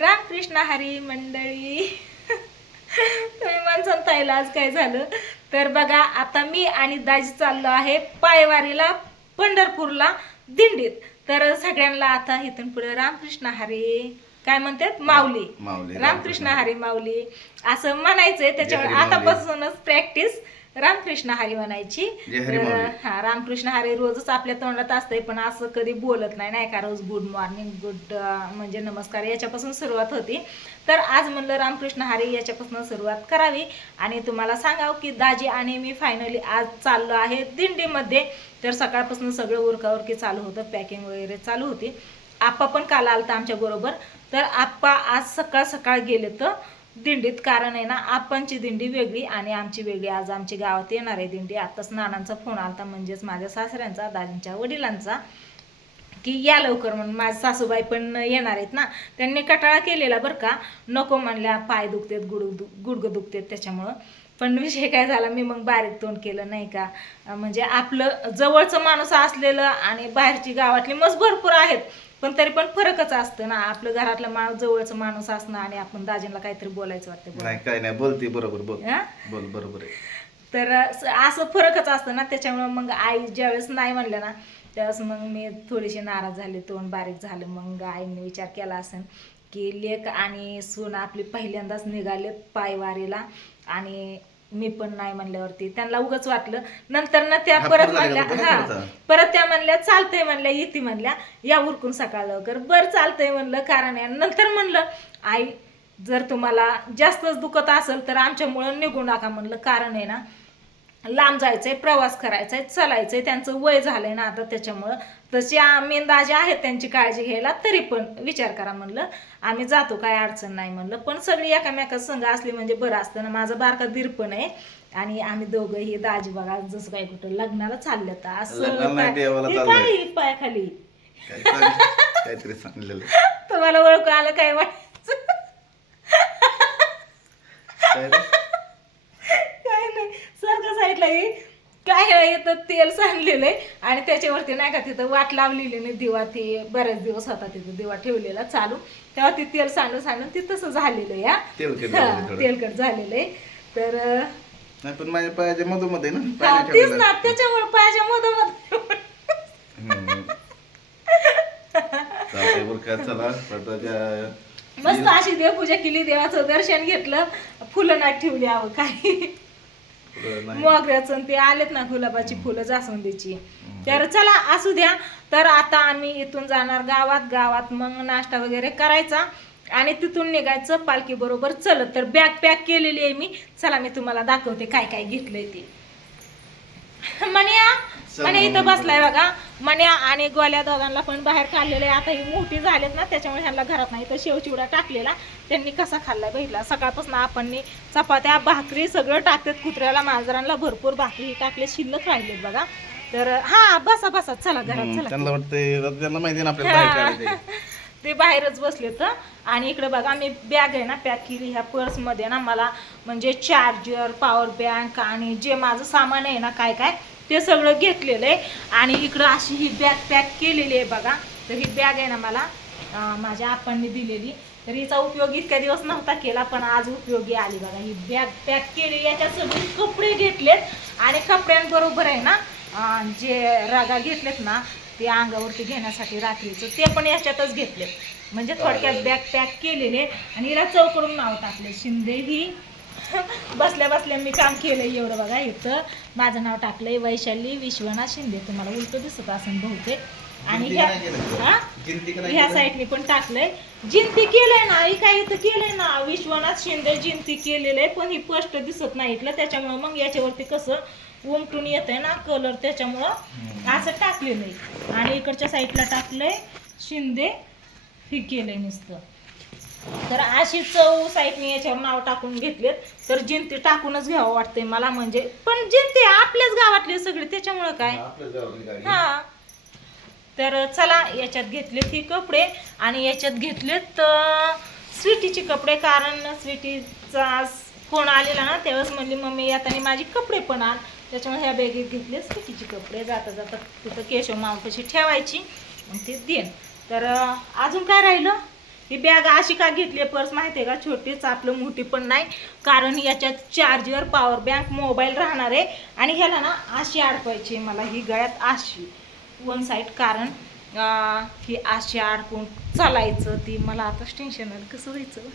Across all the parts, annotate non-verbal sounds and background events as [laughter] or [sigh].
रामकृष्ण हरी मंडळी. तुम्ही माणसानं ताईला आज काय झालं? तर बघा आता मी आणि दाजी चाललो आहे पायवारीला पंढरपूरला दिंडीत. तर सगळ्यांना आता इथून पुढे रामकृष्ण हरी. काय म्हणतात? माऊली. रामकृष्ण हरी. माऊली. असं म्हणायचंय माऊली. आतापासूनच प्रॅक्टिस रामकृष्ण हरी म्हणायची. हा रामकृष्ण हरी रोजच आपल्या तोंडात असतंय पण असं कधी बोलत नाही नाही का? रोज गुड मॉर्निंग गुड म्हणजे नमस्कार याच्यापासून सुरुवात होती. तर आज म्हणलं रामकृष्ण हरी याच्यापासून सुरुवात करावी. आणि तुम्हाला सांगाव की दाजी आणि मी फायनली आज चाललो आहे दिंडीमध्ये. तर सकाळपासून सगळं उरकाउरकी चालू होतं पॅकिंग वगैरे चालू होती. आप्पा पण काल आलता आमच्या बरोबर. तर आप्पा आज सकाळ सकाळ गेले तर दिंडीत कारण आहे ना आपणची दिंडी वेगळी आणि आमची वेगळी. आज आमची गावात येणार आहे दिंडी. आताच नानांचा फोन आलता म्हणजेच माझ्या सासऱ्यांचा दाजींच्या वडिलांचा की या लवकर म्हणून माझे सासूबाई पण येणार आहेत ना. त्यांनी कटाळा केलेला बरं का. नको म्हणल्या पाय दुखतेत गुड गुडगं दुखतेत त्याच्यामुळं. पण विषय काय झाला मी मग बारीक तोंड केलं नाही का. म्हणजे आपलं जवळचं माणूस असलेलं आणि बाहेरची गावातली मग भरपूर आहेत. पण तरी पण फरकच असतं ना. आपलं घरातलं माणूस जवळचं माणूस असणं आणि आपण दाजींना काहीतरी बोलायचं वाटतं नाही काय नाही. बोलते बरोबर बोल. हा? बोल बरोबर आहे. तर असं असं फरकच असतं ना. त्याच्यामुळे मग आई ज्यावेळेस नाही म्हणलं ना त्यावेळेस मग मी थोडीशी नाराज झाले तोंड बारीक झालं. मग आईने विचार केला असेल की लेक आणि सून आपली पहिल्यांदाच निघालेत पायवारीला आणि मी पण नाही म्हणल्यावरती त्यांना उगच वाटलं नंतर ना त्या परत म्हणल्या? हा. परत त्या म्हणल्या चालतंय म्हणल्या येते म्हणल्या या उरकून सकाळ लवकर बरं चालतंय म्हणलं कारण आहे नंतर म्हणलं आई जर तुम्हाला जास्तच दुखत असेल तर आमच्यामुळं निघू नका म्हणलं कारण आहे ना लांब जायचंय प्रवास करायचाय चालायचंय त्यांचं वय झालंय ना आता त्याच्यामुळं तशी आम्ही दाजे आहेत त्यांची काळजी घ्यायला तरी पण विचार करा म्हणलं. आम्ही जातो काय अडचण नाही म्हणलं. पण सगळी एकामेका संघ असली म्हणजे बरं असतं ना. माझा बारका दीर पण आहे. आणि आम्ही दोघंही दाजी बघा जसं काय कुठं लग्नाला चाललं तर असं काय- हे पायाखाली? काहीतरी सांगलेलं. तुम्हाला ओळखू आलं काय वाटायचं? काय नाही. सारखं साईडला हे काय आहे तर तेल सांडलेलं आहे आणि त्याच्यावरती नाही का तिथं वाट लावलेली नाही दिवा ते बरेच दिवस होता तिथं दिवा ठेवलेला चालू तेव्हा ते तेल सांडून सांडून ते तसं झालेलं आहे हा. तेलकट हा, झालेलं थोडं. तेलकट झालेलं आहे तर नाही पण माझ्या पायाच्या मधोमध्ये ना हा, पाणी तेच ठेवलेलं ना आहे. त्याच्यामुळे पायाच्या मधोमध हम्म. चालतंय बरं का चला आता त्या- मस्त अशी देवपूजा केली देवाचं दर्शन घेतलं फुलं नाही ठेवली अहो काही. मोगऱ्याचं आणि ते आलेत ना गुलाबाची फुलं जास्वंदीची. तर चला असू द्या. तर आता आम्ही इथून जाणार गावात. गावात मग नाश्ता वगैरे करायचा. आणि तिथून निघायचं पालखी बरोबर चलत. तर बॅग पॅक केलेली आहे मी. चला मी तुम्हाला दाखवते काय काय घेतलंय ते. [laughs] म्हणया मन्या इथं बसलाय बघा. मन्या आणि गोल्या दोघांना पण बाहेर काढलेलं आहे. आता ही मोठी झालेत ना त्याच्यामुळे ह्यांना घरात नाही. तर शेवचिवडा टाकलेला. त्यांनी कसा खाल्लाय बघितला? सकाळपासून आपण चपात्या भाकरी सगळं टाकतात. कुत्र्याला मांजरांना भरपूर भाकरी टाकले. शिल्लक राहिलेत बघा. तर हा बसा बसा. चला घरात चला. त्यांना माहिती ना आपल्याला. [laughs] ते. बाहेरच बसले तर आणि इकडे बघा मी बॅग आहे ना पॅक केली ह्या पर्समध्ये ना. मला म्हणजे चार्जर पॉवर बँक आणि जे माझं सामान आहे ना काय काय ते सगळं घेतलेलं आहे. आणि इकडं अशी ही बॅग पॅक केलेली आहे बघा. तर ही बॅग आहे ना मला माझ्या आपांनी दिलेली. तर हिचा उपयोग इतक्या दिवस नव्हता केला पण आज उपयोगी आली बघा. ही बॅग पॅक केली याच्यात सगळे कपडे घेतलेत. आणि कपड्यांबरोबर आहे ना जे रागा घेतलेत ना ते अंगावरती घेण्यासाठी रात्रीचं ते पण याच्यातच घेतले म्हणजे थोडक्यात बॅग पॅक केलेले. आणि हिला चौकडून नाव टाकले शिंदे ही बसल्या बसल्या मी काम केलंय एवढं बघा इथं. माझं नाव टाकलंय वैशाली विश्वनाथ शिंदे. तुम्हाला उलट दिसत असेल बहुतेक. आणि ह्या केलं. हा? ह्या केलं? साईडने पण टाकलंय. जिंती केलंय ना ही काय इथं केलंय ना? विश्वनाथ शिंदे जिंती केलेलं आहे पण ही स्पष्ट दिसत नाही इथलं. त्याच्यामुळं मग याच्यावरती कसं उमटून येत आहे ना कलर त्याच्यामुळं असं टाकलेलं आहे. आणि इकडच्या साईडला टाकलंय शिंदे. हे केलंय नुसतं. तर अशी चव साईडने याच्यावर नाव टाकून घेतलेत. तर जिंती टाकूनच घ्यावं वाटतंय मला म्हणजे. पण जिंती आपल्याच गावातले सगळे त्याच्यामुळं काय. हा तर चला याच्यात घेतलेत ही कपडे आणि याच्यात घेतलेत स्वीटीचे कपडे. कारण स्वीटीचा फोन आलेला ना त्यावेळेस म्हणली मम्मी येताना माझी कपडे पण आण. त्याच्यामुळे ह्या बॅगेत घेतले स्वीटीचे कपडे. जाता जाता तिथं केशव मामापाशी ठेवायची आणि ते देन तर अजून काय राहिलं? ही बॅग अशी का घेतली? पर्स माहिती आहे का? छोटीच आपलं मोठी पण नाही. कारण याच्यात चार्जर पॉवर बँक मोबाईल राहणार आहे. आणि ह्याला ना अशी अडकवायची मला. ही गळ्यात अशी वन साईड कारण ही अशी अडकून चालायचं. ती मला आताच टेन्शन आलं. कसं व्हायचं?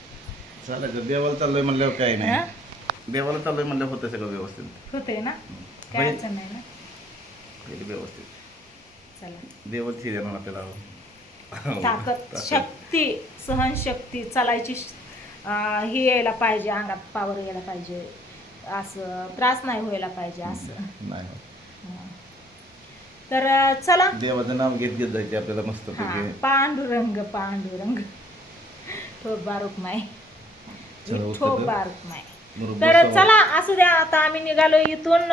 चालायचं देवाला चाललोय म्हणल्यावर काही हा? नाही देवाला चाललोय म्हणल्यावर होतं सगळं व्यवस्थित. होतंय ना? काय अडचण नाही ना? व्यवस्थित. चला. देवच हे देणार आपल्याला. ताकद ताकद. शक्ती सहनशक्ती चालायची ही यायला पाहिजे अंगात पावर यायला पाहिजे असं त्रास नाही व्हायला पाहिजे असं. नाही. हं. तर चला. देवाचं नाव घेत घेत जायचे आपल्याला मस्त हा पांडुरंग पांडुरंग. ठोक बारूक माय चला, ठोक उतरलं. बारूक माय तर चला असू द्या आता आम्ही निघालो इथून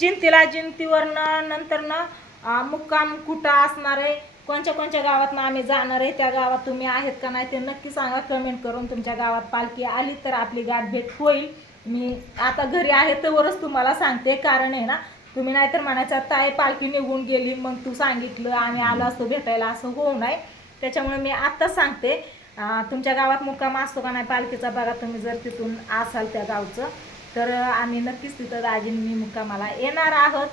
जिंतीला जिंतीवरनं नंतर ना मुक्काम कुठं असणार आहे? कोणत्या कोणत्या गावातनं आम्ही जाणार आहे त्या गावात तुम्ही आहेत का नाही ते नक्की सांगा कमेंट करून तुमच्या गावात पालखी आली तर आपली गाठ भेट होईल. मी आता घरी आहे तरच तुम्हाला सांगते कारण आहे ना तुम्ही नाहीतर म्हणायचं ताई पालखी निघून गेली मग तू सांगितलं आम्ही आलो असतो भेटायला असं होऊ नये. त्याच्यामुळे मी आत्ताच सांगते तुमच्या गावात मुक्काम असतो का नाही पालखीचा बघा तुम्ही जर तिथून असाल त्या गावचं तर आम्ही नक्कीच तिथं दाजींनी मुक्कामाला येणार आहोत.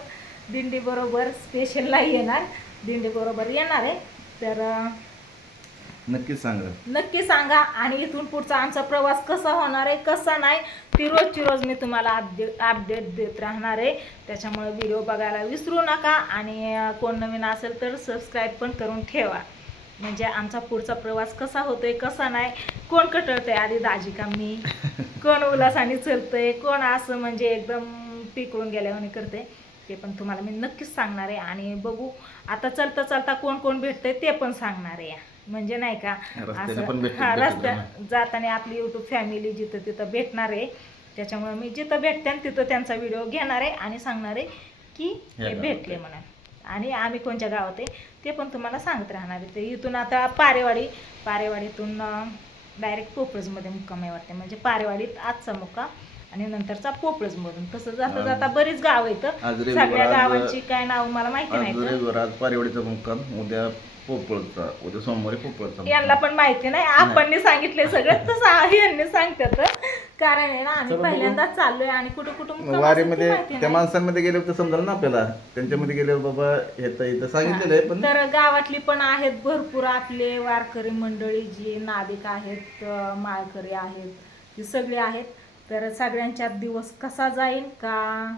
दिंडीबरोबर स्पेशलला येणार. दिंडी बरोबर येणार आहे. तर अं, नक्कीच सांगा. नक्की सांगा. आणि इथून पुढचा आमचा प्रवास कसा होणार आहे कसा नाही ती रोजची रोज मी तुम्हाला अपडेट अपडेट देत राहणार आहे. त्याच्यामुळे व्हिडिओ बघायला विसरू नका. आणि कोण नवीन असेल तर सबस्क्राईब पण करून ठेवा. म्हणजे आमचा पुढचा प्रवास कसा होतोय कसा नाही कोण कटळतंय आधी दाजी का मी? [laughs] कोण उल्हासाने चलतंय कोण असं म्हणजे एकदम पिकळून गेल्यावानी करते ते पण तुम्हाला मी नक्कीच सांगणार आहे आणि बघू आता चलता चलता कोण कोण भेटतंय ते पण सांगणार आहे म्हणजे नाही का असं हा रस्त्या. जाताना आपली युट्यूब फॅमिली जिथं तिथं भेटणार आहे त्याच्यामुळे मी जिथं भेटते तिथं त्यांचा व्हिडिओ घेणार आहे आणि सांगणार आहे की हे भेटले. म्हणून आणि आम्ही कोणत्या गावात आहे ते पण तुम्हाला सांगत राहणार आहे ते इथून आता पारेवाडी पारेवाडीतून डायरेक्ट पोपळजमध्ये मुक्काम आहे वाटते म्हणजे पारेवाडीत आजचा मुक्काम आणि नंतरचा पोपळजमधून तसं जाता आज- जाता बरीच गाव आहेत आज रविवार, सगळ्या आज- गावांची काय नाव मला माहिती आज नाही तर. रविवार आज पारेवाडीचा मुक्काम उद्या पोपळचा उद्या सोमवारी पोपळचा यांना पण माहिती नाही आपण सांगितले सगळं [laughs] तसं यांनी सांगतात कारण आहे ना आम्ही. पहिल्यांदाच चाललोय आणि कुठं कुठं मुक्काम असेल ते वारीमध्ये माहिती त्या नाही. माणसांमध्ये गेल्यावर तर समजाल ना आपल्याला. त्यांच्यामध्ये गेल्यावर बाबा येतं इथं सांगितलेलं आहे पण तर गावातली पण आहेत भरपूर आपले वारकरी मंडळी जी नाविक आहेत अं, माळकरी आहेत ती सगळी आहेत. तर सगळ्यांच्यात दिवस कसा जाईल का?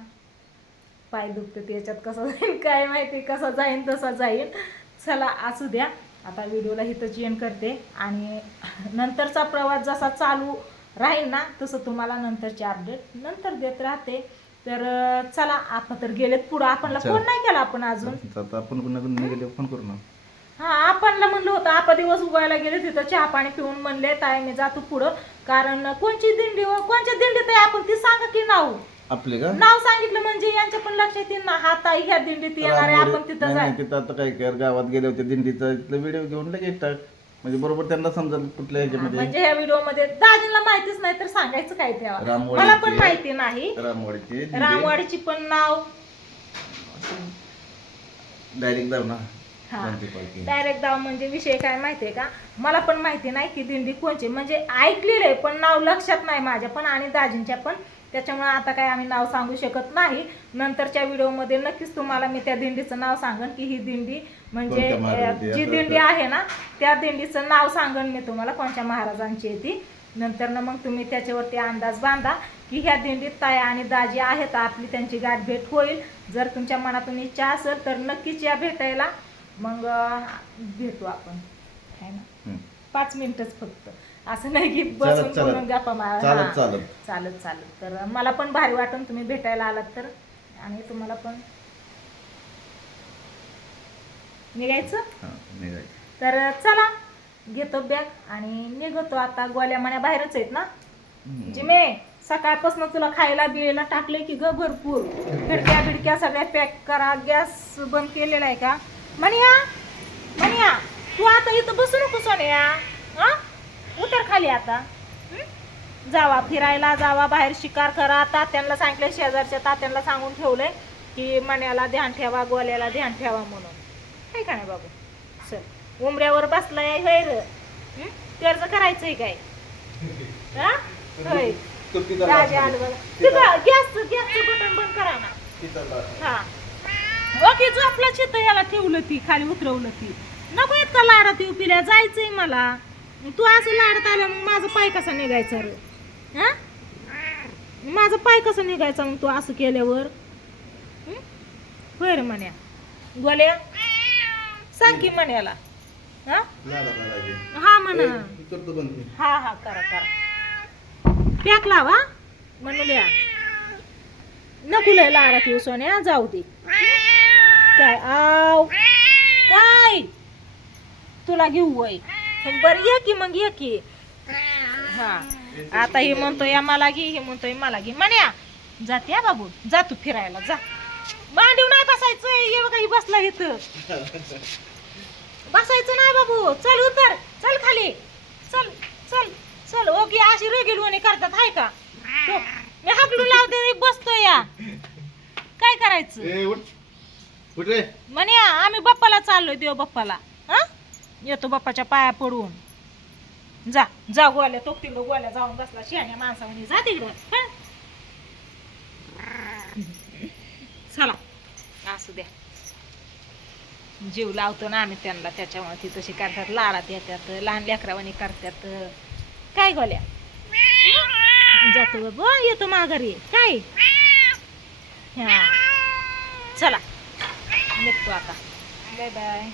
पाय दुखतं त्याच्यात कसा जाईल काय माहिती कसा जाईन तसा जाईल चला असू द्या. आता व्हिडिओला इथं चेंज करते. आणि नंतरचा प्रवास जसा चालू राहील ना तसं तुम्हाला नंतरचे अपडेट नंतर देत राहते. तर चला आपण तर गेलेत पुढं. आपणला. फोन नाही केला आपण अजून. आपण फोन करू ना. हा आपणला म्हणलं होतं आपा दिवस उगायला गेले तिथं चहा पाणी पिऊन म्हणले ताय मी जातो पुढं. कारण कोणची दिंडी व कोणच्या दिंडीत आहे आपण ती सांगा की नाव. आपले का? नाव सांगितलं म्हणजे यांच्या पण लक्षात येईल ना हा ताई ह्या दिंडीत येणार आहे आपण तिथं नाही, जाय. नाही, तिथं आता काय कर गावात गेले होते दिंडीचा तिथला व्हिडिओ घेऊन लगेच टाक. म्हणजे बरोबर त्यांना समजेल कुठल्या ह्याच्यामध्ये. म्हणजे ह्या व्हिडिओमध्ये दाजींना माहितीच नाही तर सांगायचं काय तेव्हा. रामवाडीची मला पण माहिती नाही. रामवाडीची रामवाडीची पण नाव. डायरेक्ट जाऊ ना. डायरेक्ट दाव म्हणजे विषय काय माहितीये का? मला पण माहिती नाही की दिंडी कोणची. म्हणजे ऐकलेलं आहे पण नाव लक्षात नाही माझ्या पण आणि दाजींच्या पण. त्याच्यामुळे आता काय आम्ही नाव सांगू शकत नाही. नंतरच्या व्हिडिओमध्ये नक्कीच तुम्हाला मी त्या दिंडीचं नाव सांगन की ही दिंडी म्हणजे जी दिंडी आहे ना त्या दिंडीचं नाव सांगन मी तुम्हाला कोणत्या महाराजांची आहे ती. नंतर ना मग तुम्ही त्याच्यावरती अंदाज बांधा की ह्या दिंडीत ताई आणि दाजी आहेत आपली त्यांची गाठ भेट होईल. जर तुमच्या मनातून इच्छा असेल तर नक्कीच या भेटायला. मग भेटू आपण. है ना. पाच मिनिटच फक्त. असं नाही की बसून गप्पा मारा. चालत. चालत. तर मला पण भारी वाटून तुम्ही भेटायला आलात तर. आणि तुम्हाला पण. निघायचं? हा तर चला. घेतो बॅग आणि निघतो आता. गोल्या मण्या बाहेरच आहेत ना. जिमे सकाळपासून तुला खायला बिळेला टाकले की ग भरपूर? [laughs] खिडक्या बिडक्या सगळ्या पॅक करा. गॅस बंद केलेला आहे का? मनिया मनिया तू आता इथं बसू नको सोन्या हा? उतर खाली आता. हं? जावा फिरायला जावा बाहेर शिकार करा. तात्यांना सांगितलं शेजारच्या तात्यांना सांगून ठेवलंय की मण्याला ध्यान ठेवा गोल्याला ध्यान ठेवा म्हणून. आहे का नाही बाबू? चल उमऱ्यावर बसलाय होय र हं? त्याचं करायचंय काय? हा? होय. राजे आलं बघा तिथं गॅसचं गॅसचं बटन बंद करा ना. हा. ओके झोपला चित्त याला ठेवलं ती खाली उतरवलं ती. नको इतका लाडात येऊ पिल्या? जायचंय मला. तू असं लाडत आला मग माझा पाय कसा निघायचा रे? हा? माझा पाय कसा निघायचा मग तू असं केल्यावर? होय रे म्हण्या. गोल्या सांग की म्हण्याला. हा? हा म्हणा. हा हा करा करा. पॅक लावा. म्हणूया नको लय लाडात येऊ सोन्या. जाऊ दे. काय? आव. काय? तुला घेऊ वय? बर ये की मग ये की. हा. आता हे म्हणतोय मला घे हे म्हणतोय मला घे. म्हण्या जाते हा बाबू जा तू फिरायला जा. मांडीव नाही बसायचं ये बघा ही बसला इथं. बसायचं नाही बाबू. चल उतर. चल खाली. चल चल चल. ओके अशी रेगेलवाणी करतात हाय का? तो, मी हाकलून लावते बसतो या. काय करायचं? कुठे? म्हणे आम्ही बाप्पाला चाललोय देव बाप्पाला. हा? येतो बाप्पाच्या पाया पडून. जा जा गोल्या तो तिकडं गोल्या जाऊन बसला. शिहाण्या माणसा म्हणे जा तिकडं. हं? चला असू द्या. जीव लावतो ना आम्ही त्यांना त्याच्यामुळे ती तशी करतात लाडात येतात लहान लेकरावानी करतात. काय गोल्या? जातो बाबा येतो माघारी. काय? हा. चला. निघतो आता. Bye bye.